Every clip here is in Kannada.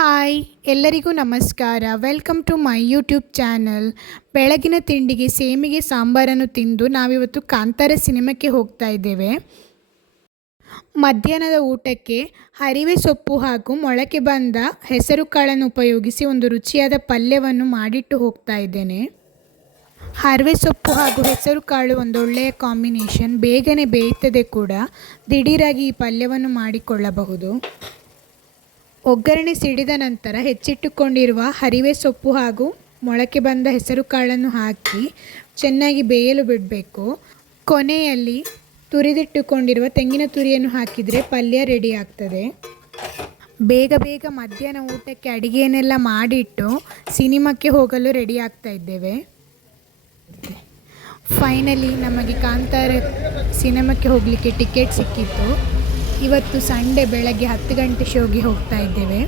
ಹಾಯ್ ಎಲ್ಲರಿಗೂ ನಮಸ್ಕಾರ. Welcome to my YouTube channel. ಬೆಳಗಿನ ತಿಂಡಿಗೆ ಸೇಮಿಗೆ ಸಾಂಬಾರನ್ನು ತಿಂದು ನಾವಿವತ್ತು ಕಾಂತಾರ ಸಿನಿಮಾಕ್ಕೆ ಹೋಗ್ತಾ ಇದ್ದೇವೆ. ಮಧ್ಯಾಹ್ನದ ಊಟಕ್ಕೆ ಹರಿವೆ ಸೊಪ್ಪು ಹಾಗೂ ಮೊಳಕೆ ಬಂದ ಹೆಸರು ಕಾಳನ್ನು ಉಪಯೋಗಿಸಿ ಒಂದು ರುಚಿಯಾದ ಪಲ್ಯವನ್ನು ಮಾಡಿಟ್ಟು ಹೋಗ್ತಾ ಇದ್ದೇನೆ. ಹರಿವೆ ಸೊಪ್ಪು ಹಾಗೂ ಹೆಸರು ಕಾಳು ಒಂದೊಳ್ಳೆಯ ಕಾಂಬಿನೇಷನ್, ಬೇಗನೆ ಬೇಯುತ್ತದೆ ಕೂಡ. ದಿಢೀರಾಗಿ ಈ ಪಲ್ಯವನ್ನು ಮಾಡಿಕೊಳ್ಳಬಹುದು. ಒಗ್ಗರಣೆ ಸಿಡಿದ ನಂತರ ಹೆಚ್ಚಿಟ್ಟುಕೊಂಡಿರುವ ಹರಿವೆ ಸೊಪ್ಪು ಹಾಗೂ ಮೊಳಕೆ ಬಂದ ಹೆಸರು ಕಾಳನ್ನು ಹಾಕಿ ಚೆನ್ನಾಗಿ ಬೇಯಲು ಬಿಡಬೇಕು. ಕೊನೆಯಲ್ಲಿ ತುರಿದಿಟ್ಟುಕೊಂಡಿರುವ ತೆಂಗಿನ ತುರಿಯನ್ನು ಹಾಕಿದರೆ ಪಲ್ಯ ರೆಡಿ ಆಗ್ತದೆ. ಬೇಗ ಬೇಗ ಮಧ್ಯಾಹ್ನ ಊಟಕ್ಕೆ ಅಡಿಗೆಯನ್ನೆಲ್ಲ ಮಾಡಿಟ್ಟು ಸಿನಿಮಾಕ್ಕೆ ಹೋಗಲು ರೆಡಿ ಆಗ್ತಾ ಇದ್ದೇವೆ. ಫೈನಲಿ ನಮಗೆ ಕಾಂತಾರ ಸಿನಿಮಾಕ್ಕೆ ಹೋಗಲಿಕ್ಕೆ ಟಿಕೆಟ್ ಸಿಕ್ಕಿತ್ತು. ಇವತ್ತು ಸಂಡೇ ಬೆಳಗ್ಗೆ 10 ಗಂಟೆ ಶೋಗೆ ಹೋಗ್ತಾ ಇದ್ದೇವೆ,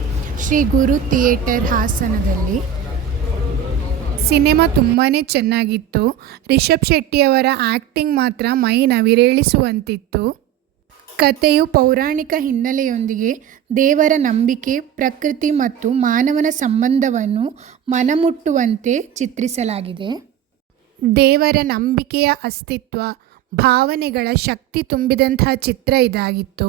ಶ್ರೀ ಗುರು ಥಿಯೇಟರ್ ಹಾಸನದಲ್ಲಿ. ಸಿನಿಮಾ ತುಂಬಾ ಚೆನ್ನಾಗಿತ್ತು. ರಿಷಬ್ ಶೆಟ್ಟಿಯವರ ಆ್ಯಕ್ಟಿಂಗ್ ಮಾತ್ರ ಮೈ ನವಿರೇಳಿಸುವಂತಿತ್ತು. ಕಥೆಯು ಪೌರಾಣಿಕ ಹಿನ್ನೆಲೆಯೊಂದಿಗೆ ದೇವರ ನಂಬಿಕೆ, ಪ್ರಕೃತಿ ಮತ್ತು ಮಾನವನ ಸಂಬಂಧವನ್ನು ಮನಮುಟ್ಟುವಂತೆ ಚಿತ್ರಿಸಲಾಗಿದೆ. ದೇವರ ನಂಬಿಕೆಯ ಅಸ್ತಿತ್ವ, ಭಾವನೆಗಳ ಶಕ್ತಿ ತುಂಬಿದಂತಹ ಚಿತ್ರ ಇದಾಗಿತ್ತು.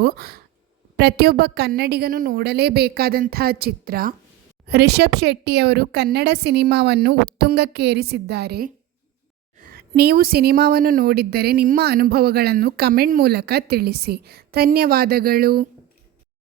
ಪ್ರತಿಯೊಬ್ಬ ಕನ್ನಡಿಗನು ನೋಡಲೇಬೇಕಾದಂತಹ ಚಿತ್ರ. ರಿಷಬ್ ಶೆಟ್ಟಿಯವರು ಕನ್ನಡ ಸಿನಿಮಾವನ್ನು ಉತ್ತುಂಗಕ್ಕೇರಿಸಿದ್ದಾರೆ. ನೀವು ಸಿನಿಮಾವನ್ನು ನೋಡಿದ್ದರೆ ನಿಮ್ಮ ಅನುಭವಗಳನ್ನು ಕಮೆಂಟ್ ಮೂಲಕ ತಿಳಿಸಿ. ಧನ್ಯವಾದಗಳು.